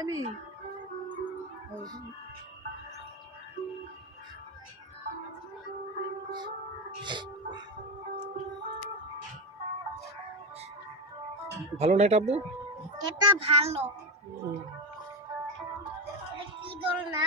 যাবি ভালো না এটা আব্বু? এটা ভালো। কি দল না?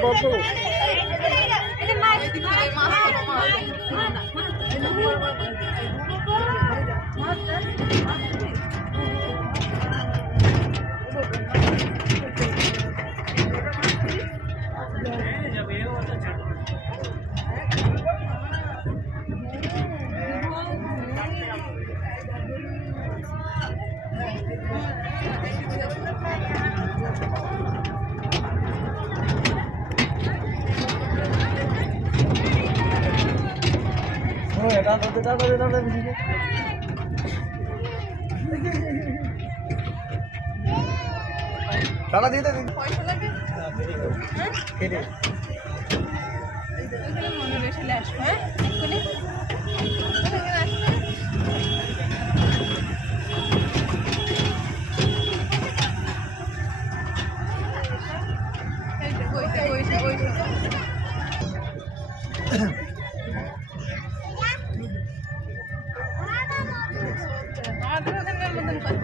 বাবু টাকা দিয়ে দেবেন পয়সা লাগে কেটে ওইখানে মনে রেখে আসবে হ্যাঁ এক্ষুনি আসবে আমাদের ওখানকার মতন করে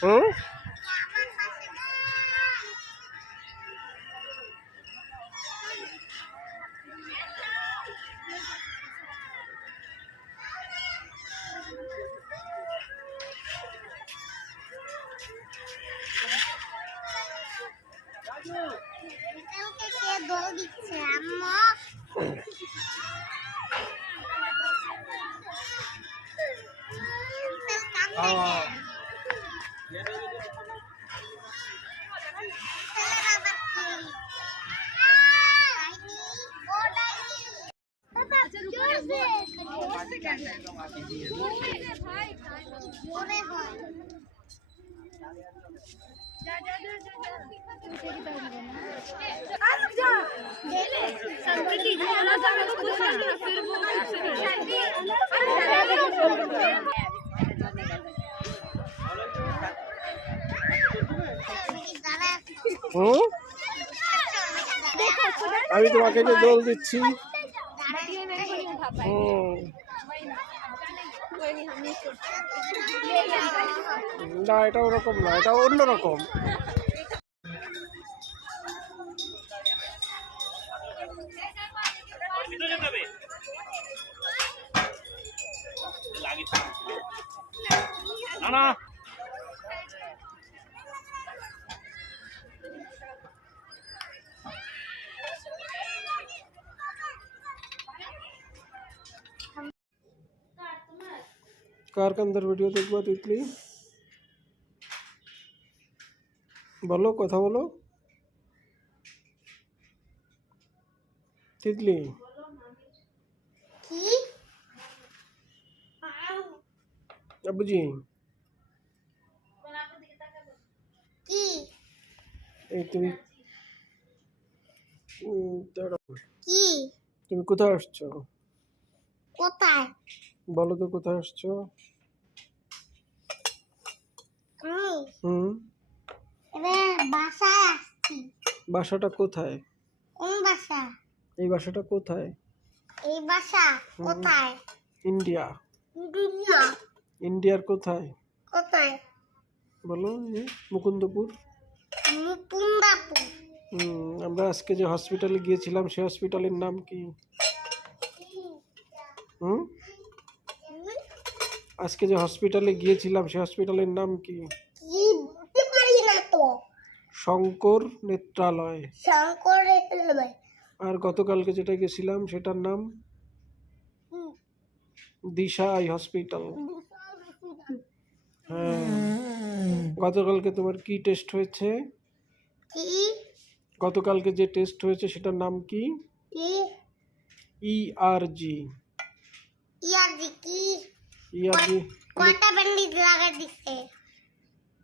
হুম দল দিচ্ছে আম্মা আমি তোমাকে যে দোল দিচ্ছি না এটা ওরকম না এটা অন্যরকম না কার কান্দার ভিডিও দেখবা তিতলি? বলো, কথা বলো তিতলি। কি আবুজি, কি এই তুমি দাঁড়াও। কি তুমি কোথায় আসছো? কোথায়? বলো তো কোথায় আসছো? হুম, বাসায় আসছি। বাসাটা কোথায়? কোন বাসা? এই বাসাটা কোথায়? এই বাসা কোথায়? ইন্ডিয়া। দুনিয়া ইন্ডিয়ার কোথায় কোথায়? বলো? এই মুকুন্দপুর। মুকুন্দাপুর। আমরা আজকে যে হসপিটালে গিয়েছিলাম সেই হসপিটালের নাম কি? হুম, আজকে যে হসপিটালে গিয়েছিলাম সেই হসপিটালের নাম কি? কি বলতে পারি না তো। শঙ্কর নেত্রালয়। শঙ্কর নেত্রালয়। আর গতকালকে যেটা গেছিলাম সেটার নাম দিশা আই হসপিটাল। হ্যাঁ, গতকালকে তোমার কি টেস্ট হয়েছে? কি গতকালকে যে টেস্ট হয়েছে সেটার নাম কি? কি ইআরজি। ইয়াজি কি? ইআরজি কয়টা ব্যান্ডেজ লাগা দিছে?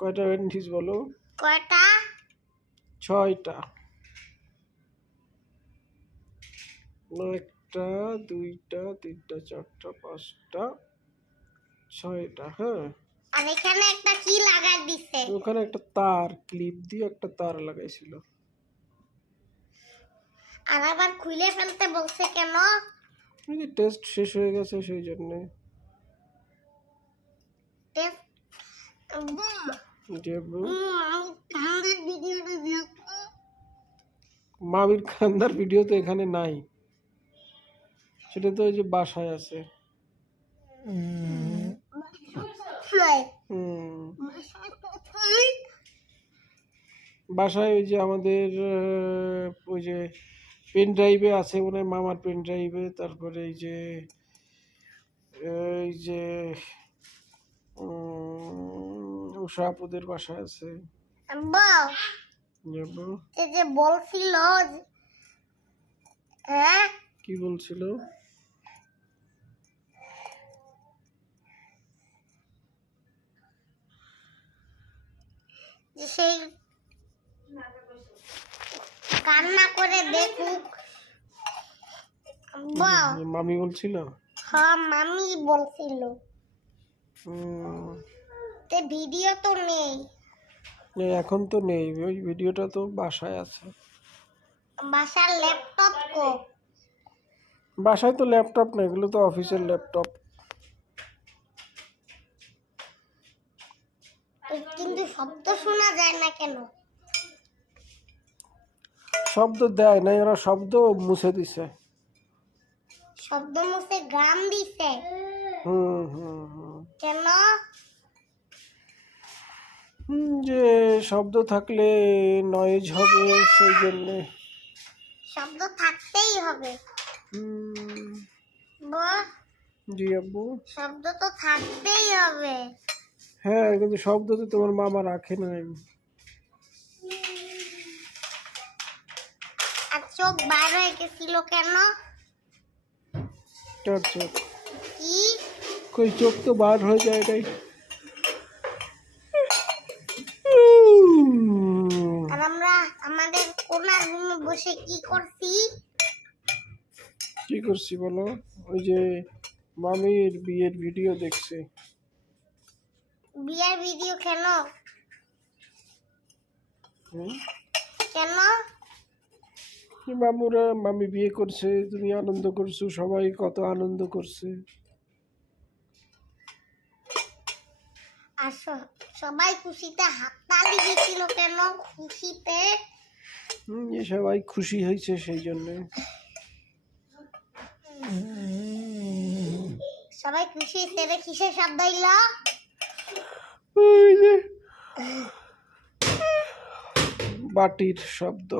কয়টা ব্যান্ডেজ বলো? কয়টা? 6টা। একটা, দুইটা, তিনটা, চারটা, 5টা, 6টা। হ্যাঁ, আর এখানে একটা কি লাগা দিছে? ওখানে একটা তার, ক্লিপ দিয়ে একটা তার লাগাইছিল। আর আবার খুলে ফেলতে বলছে কেন? ওই যে টেস্ট শেষ হয়ে গেছে সেই জন্য। টেস্ট যে ঠান্ডার ভিডিওটা দেখো। মামির কান্দার ভিডিও তো এখানে নাই, সেটা তো ওই যে বাসায় আছে। বাসায় ওই যে আমাদের ওই যে পেন ড্রাইভে আছে মনে হয়, মামার পেন ড্রাইভে। তারপরে এই যে উষা আপুদের বাসায় আছে। যাবো। যে বলছিল হ্যাঁ কি বলছিল? যে সেই কান্না করে দেখুক। মামি বলছিল? হ্যাঁ মামি বলছিল। তে ভিডিও তো নেই। এখন তো নেই, ওই ভিডিওটা তো বাসায় আছে। বাসার ল্যাপটপ কো? বাসায় তো ল্যাপটপ না, এগুলো তো অফিসের ল্যাপটপ। কিন্তু শব্দ শোনা যায় না কেন? শব্দ দেয় নাই, ওরা শব্দ মুছে দিছে। শব্দ মুছে গান দিছে? কেন? যে শব্দ থাকলে নয়েজ হবে সেই জন্য। শব্দ থাকতেই হবে। জি আব্বু। শব্দ তো থাকতেই হবে। হ্যাঁ, কিন্তু শব্দ তো তোমার মামা রাখে নাই। আর চোখ বাইরে হয়ে গেছিল কেন? কার চোখ? কি কই চোখ তো বার হয়ে যায় নাই। আর আমরা আমাদের কোনার রুমে বসে কি করছি? কি করছি বলো? ওই যে মামির বিয়ের ভিডিও দেখছি। বিয়ের ভিডিও কেন? কেন? মামি বিয়ে করছে, তুমি আনন্দ করছো, সবাই কত আনন্দ করছে। আর সবাই খুশিতে হাততালি দিছিল কেন? খুশিতে সবাই খুশি হয়েছে সেই জন্য। সবাই খুশি হয়েছে। কিসের শব্দ হইল? বাটির শব্দ।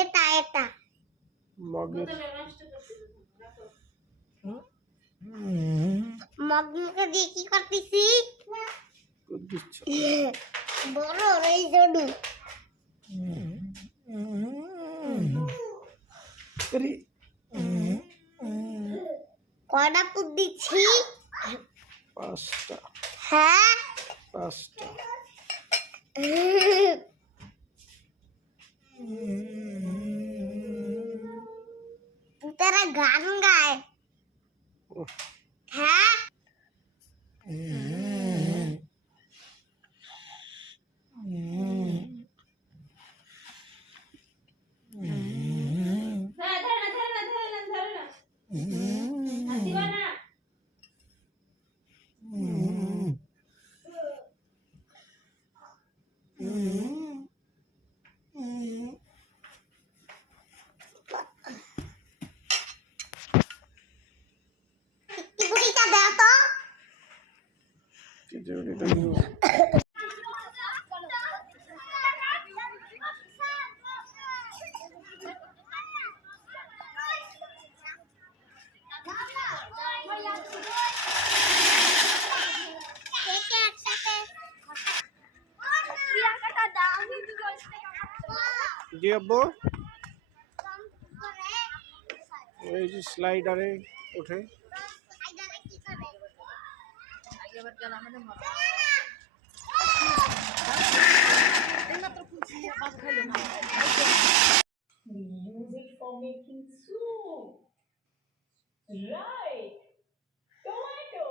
এটা মগের। মগ মুখে দিয়ে কি করতেছি? দিচ্ছ বড় এই জন্য কয়টা পুত দিচ্ছি? 5টা। হ্যাঁ 5টা। পুতেরা গান গায়। হ্যাঁ টিপুটিটা দাও তো। খিচুড়িটা নিয়ে জি আব্বু এই যে স্লাইডারে ওঠে। We use it for making soup. Right. Tomato.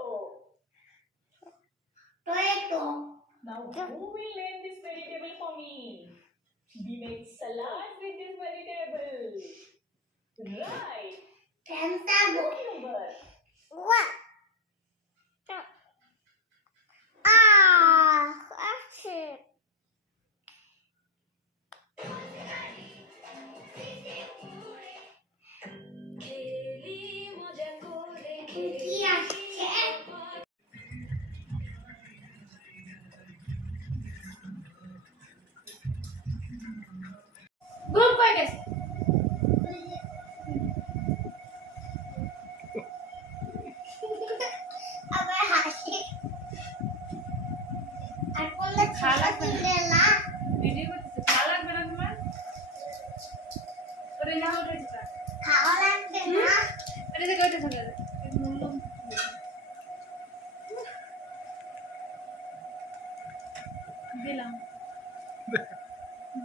Now who will name this vegetable for me? We make salad with this vegetable. Right. What number? আবার হাসি আর বললে খালা তুলে না ভিডিও করতেছে ভালো লাগবে না তোমার ওরে নাও রয়েছে খাওয়া লাগবে না আরে দেখো এটা চলে যাবে দিলাম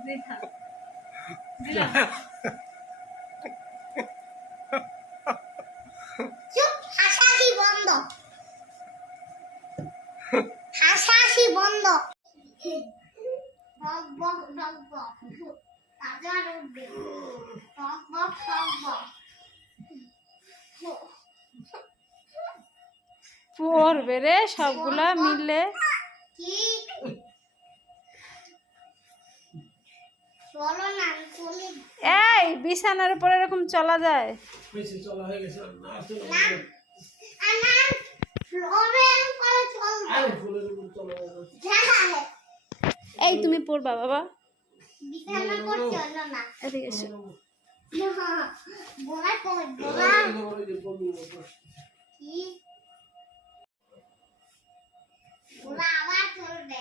দিলাম দিলাম চুপ হাসাহাসি বন্ধ হাসাহাসি বন্ধ বক বক বক বক তাজা রুবে বক বক বক বক পড়বে রে সবগুলা মিললে কি চলো না আমি চলি এই বিছানার উপর এরকম চলা যায় বেশি চলা হয়ে গেছে না না আমার ফ্লোরে করে চলবো আর ফুলের উপর চলা হয়ে হ্যাঁ এই তুমি পড়বা বাবা বিছানা করে চলো না এদিকে এসো বোলা কই বোলা কি বোলা আবার চলবে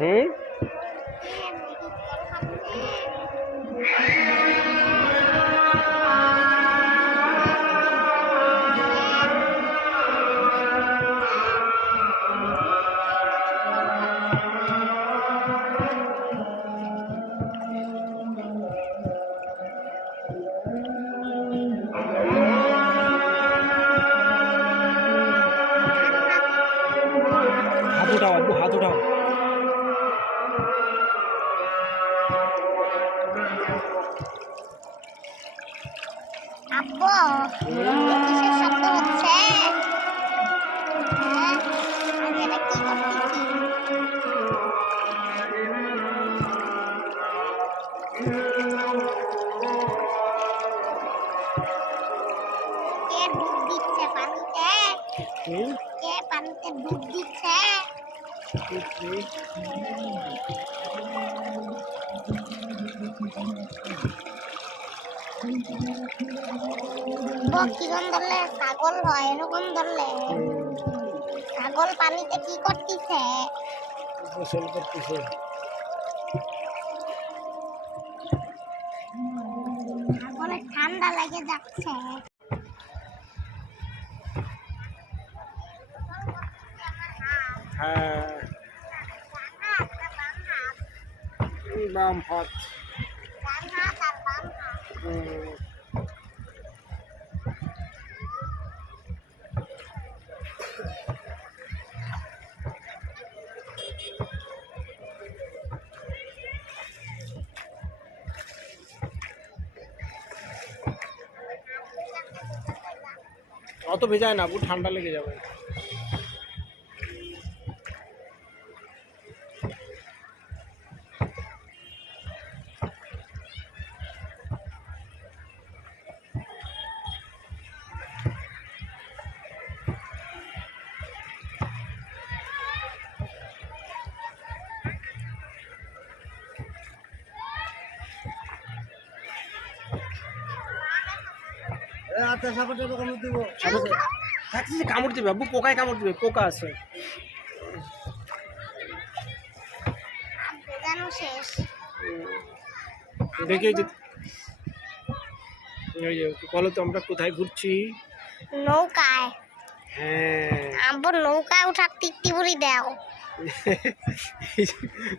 হুম হাত উঠাও আব্বু হাত উঠাও আব্বু কিসের শব্দ হচ্ছে হ্যাঁ আমি এটা কি করতেছি তিতলি। কিরম ধরলে ছাগল হয় এরকম ধরলে ছাগল পানিতে কি করতেছে গোসল করতেছে। ছাগলের ঠান্ডা লেগে যাচ্ছে হ্যাঁ, বাম হাত। হুম। অত ভেজায় না, পুরো ঠান্ডা লেগে যাবে। আচ্ছা সাপোর্ট কামড় দিব। থাকছে কামড় দিবে, আব্বু পোকায় কামড় দিবে, পোকা আছে। শেষ দেখে যে বলো তো আমরা কোথায় ঘুরছি? নৌকায়। হ্যাঁ, আব্বু নৌকায় উঠার টিকটি বুড়ি দাও।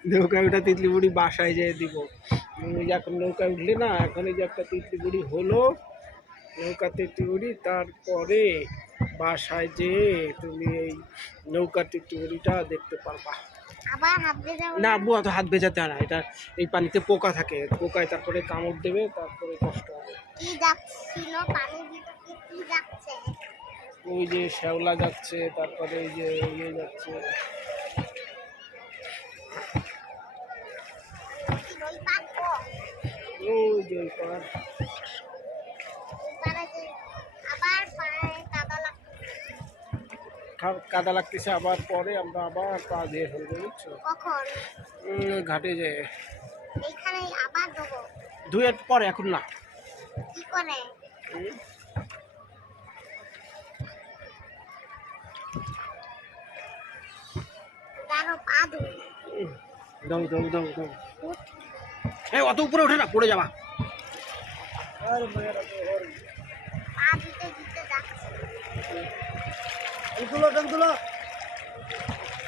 নৌকায় ওটা তিতলি বুড়ি বাসায় যেয়ে দিব। এখন নৌকায় উঠলে না, এখন এই যে একটা তিতলি বুড়ি হলো, নৌকা তিতলি বুড়ি, তারপরে বাসায় যেয়ে তুমি এই নৌকা তিতলি বুড়িটা দেখতে পারবা। আবার হাত ভেজাবো না আব্বু, অত হাত ভেজাতে হয় না, এটা এই পানিতে পোকা থাকে, পোকায় তারপরে কামড় দেবে, তারপরে কষ্ট হবে। কি যাচ্ছিল পানির ভিতরে কি যাচ্ছে ওই যে শ্যাওলা যাচ্ছে, তারপরে এই যে ইয়ে যাচ্ছে। ওই পাকবো ওই যে ওই পার। এবারে যে আবার পায়ে কাদা লাগছে কাদা লাগতেছে, আবার পরে আমরা আবার পা দিয়ে ফেলবো, বুঝছো? কখন ঘাটে যে এইখানে আবার দেবো ধুয়ে পরে, এখন না। কি করে দাঁড়ো পা ধুই দাও দাও দাও দাও। এই অত উপরে ওঠে না, পড়ে যাবা। পা ধুতে ধুতে যাচ্ছে ট্যাঙ্কুলো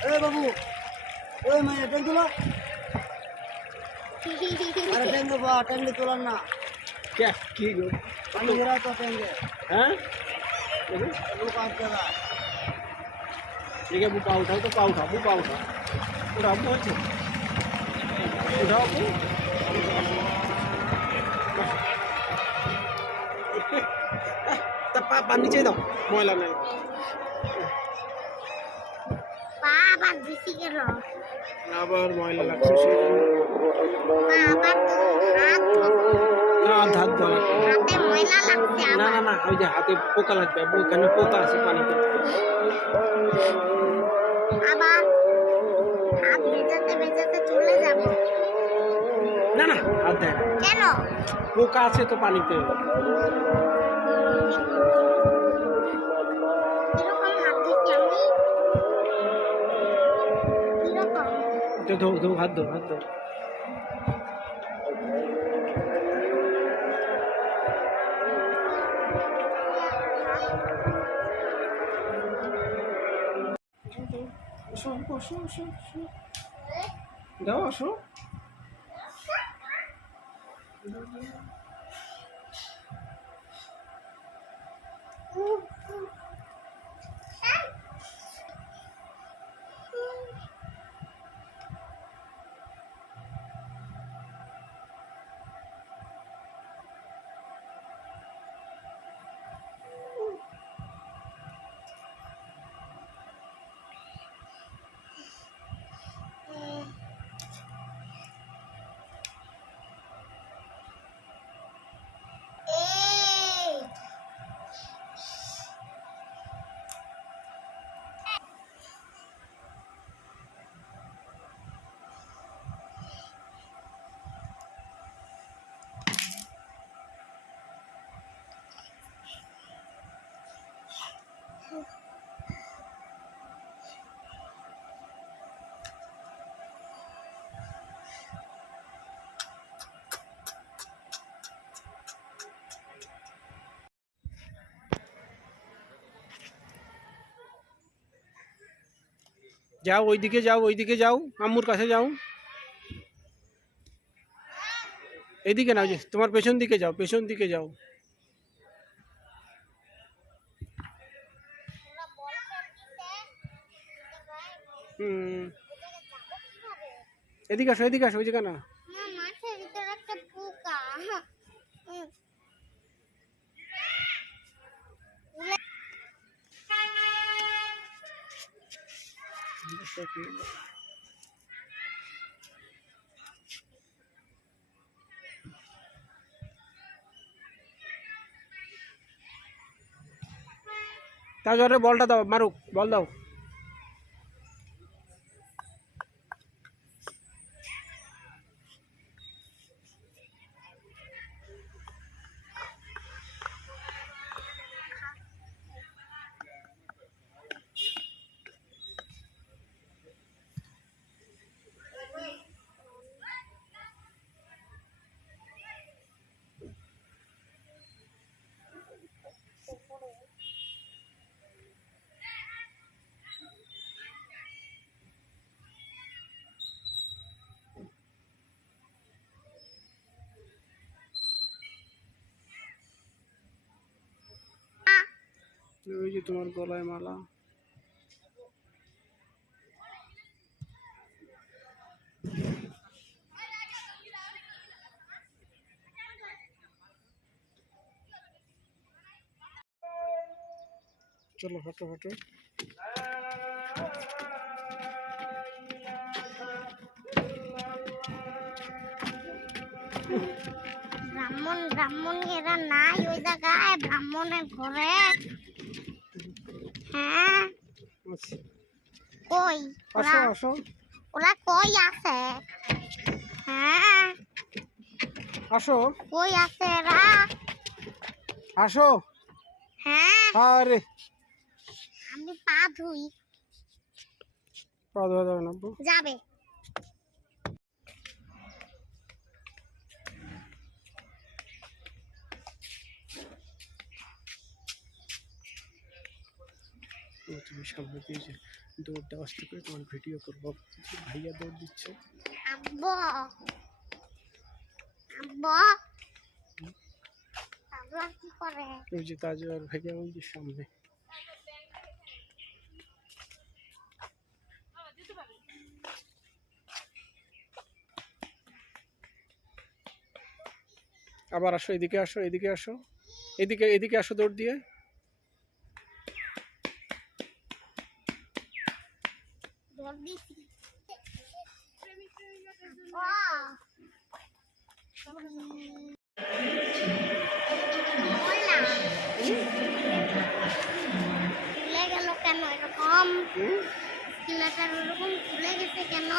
এ বাবু, ওই মায়ের ট্যাঙ্কুলো। আরে ট্যাঙ্ক বা ট্যাঙ্কি তোলার না, কে কি গো? পানি ঘেরা তো ট্যাঙ্কে। হ্যাঁ, এগুলো 5 টাকা। ঠিক আছে, পা উঠাও তো, পা উঠাও, পা উঠাও, উঠাও বলছে, উঠাও আপু। তা পা নিচে দাও, ময়লা নাই। পা আবার বেশি গেল আবার ময়লা লাগছে, সেই জন্য। পা আবার তো হাত ধোবো। না, হাত ধোয়া লাগবে না। হাতে ময়লা লাগছে না আবার না না, ওই যে হাতে পোকা লাগবে, ওখানে পোকা আছে পানিতে। আবার হাত ভেজাতে ভেজাতে চলে যাবে না না, হাত দেয় না, কেন পোকা আছে তো পানিতে। কিরকম হাত দিচ্ছি আমি কিরকম ধো ধো, হাত ধো, হাত ধো। দাও, আসো। যাও ওইদিকে যাও, ওইদিকে যাও, আম্মুর কাছে যাও। এদিকে না, ওই যে তোমার পেছন দিকে যাও, পেছন দিকে যাও। ওরা বল খেলতেছে হুম, ওই জায়গায় যাবো কিভাবে? এদিকে আসো, ওই জায়গা না। না, মাঠের ভিতরে একটা পোকা। উম, তার জন্য বলটা দাও, মারুক, বল দাও। ওই যে তোমার গলায় মালা। চলো ফটো ফটো। ব্রাহ্মণ এরা নাই ওই জায়গায়, ব্রাহ্মণের ঘরে। হ্যাঁ, আচ্ছা, কই আসো ওরা? আসো ওরা কই আছে? হ্যাঁ, আসো কই আছে এরা? আসো। হ্যাঁ, আরে আমি পা ধুই। পা ধোয়া যাবে না আব্বু। যাবে। তুমি সামনে দিয়ে যে দৌড় দেওয়া আসতে করে তোমার ভিডিও করবো। ভাইয়া দৌড় দিচ্ছে। আব্বু, আব্বু, আব্বু কি করে? ওই যে তাজ আর ভাইয়া ওই যে সামনে। আবার আসো, এদিকে আসো, এদিকে আসো, এদিকে এদিকে আসো দৌড় দিয়ে। দৌড় দিছি। খুলে গেল কেন এরকম? স্কেলেটার ওরকম খুলে গেছে কেন?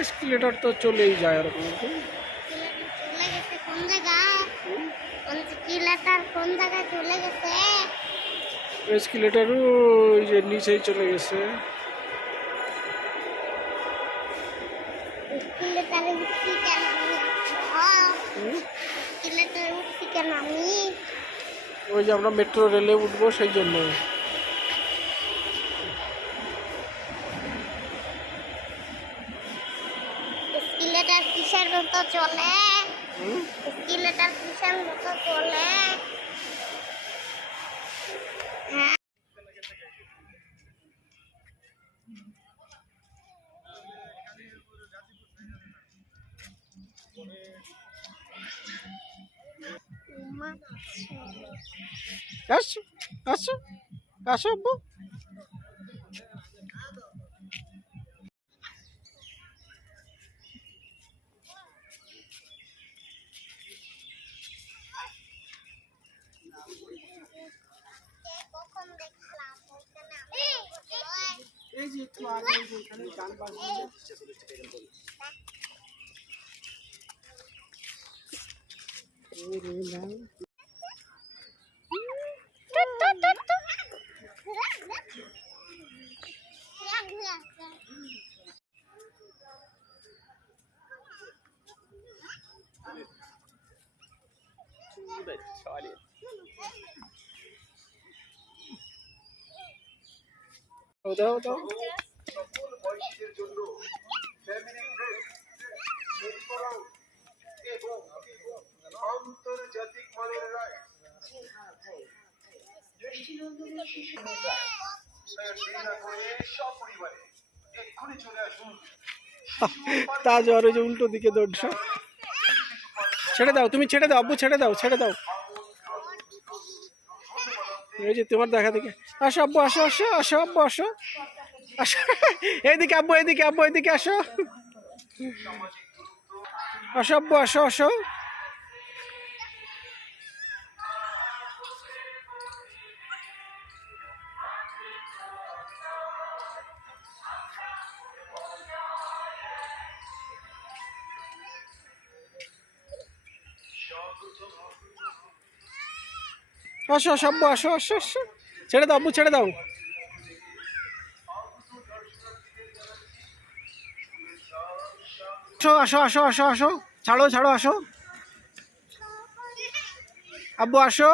এসকেলেটর তো চলেই যায় ওরকম। স্কেলেটার চলে গেছে কোন জায়গায়? স্কেলেটার কোন জায়গায় চলে গেছে? এসকেলেটরও ওই যে নিচেই চলে গেছে। স্কেলেটারে উঠছি কেন আমি? স্কেলেটারে উঠছি কেন আমি? ওই যে আমরা মেট্রো রেলে উঠবো সেই জন্য। স্কেলেটার কিসের মতো চলে? স্কেলেটার কিসের মতো চলে? হ্যাঁ, আসো আসো আসো আব্বু। কখন দেখলাম ওইখানে এই যে একটু আগে যেখানে গান বাজছে। দাও দাও। ফ্যামিলি ব্রেক মেরি-গো-রাউন্ড এবং আন্তর্জাতিক মানের রাইড দৃষ্টিনন্দনের শিশু দেরি না করে সপরিবারে এক্ষুনি চলে আসুন তা জ্বর ওই যে উল্টো দিকে দৌড়ছো। ছেড়ে দাও, তুমি ছেড়ে দাও, আব্বু ছেড়ে দাও, ছেড়ে দাও। এই যে তোমার দেখা দেখে আসো আব্বু, আসো আসো আসো আব্বু, আসো আসো, এইদিকে আব্বু, এইদিকে আব্বু, এইদিকে আসো, আসো আব্বু, আসো আসো। আসো আসো আব্বু, আসো আসো আসো, ছেড়ে দাও আব্বু, ছেড়ে দাও। আসো আসো আসো আসো আসো, ছাড়ো ছাড়ো, আসো আব্বু, আসো।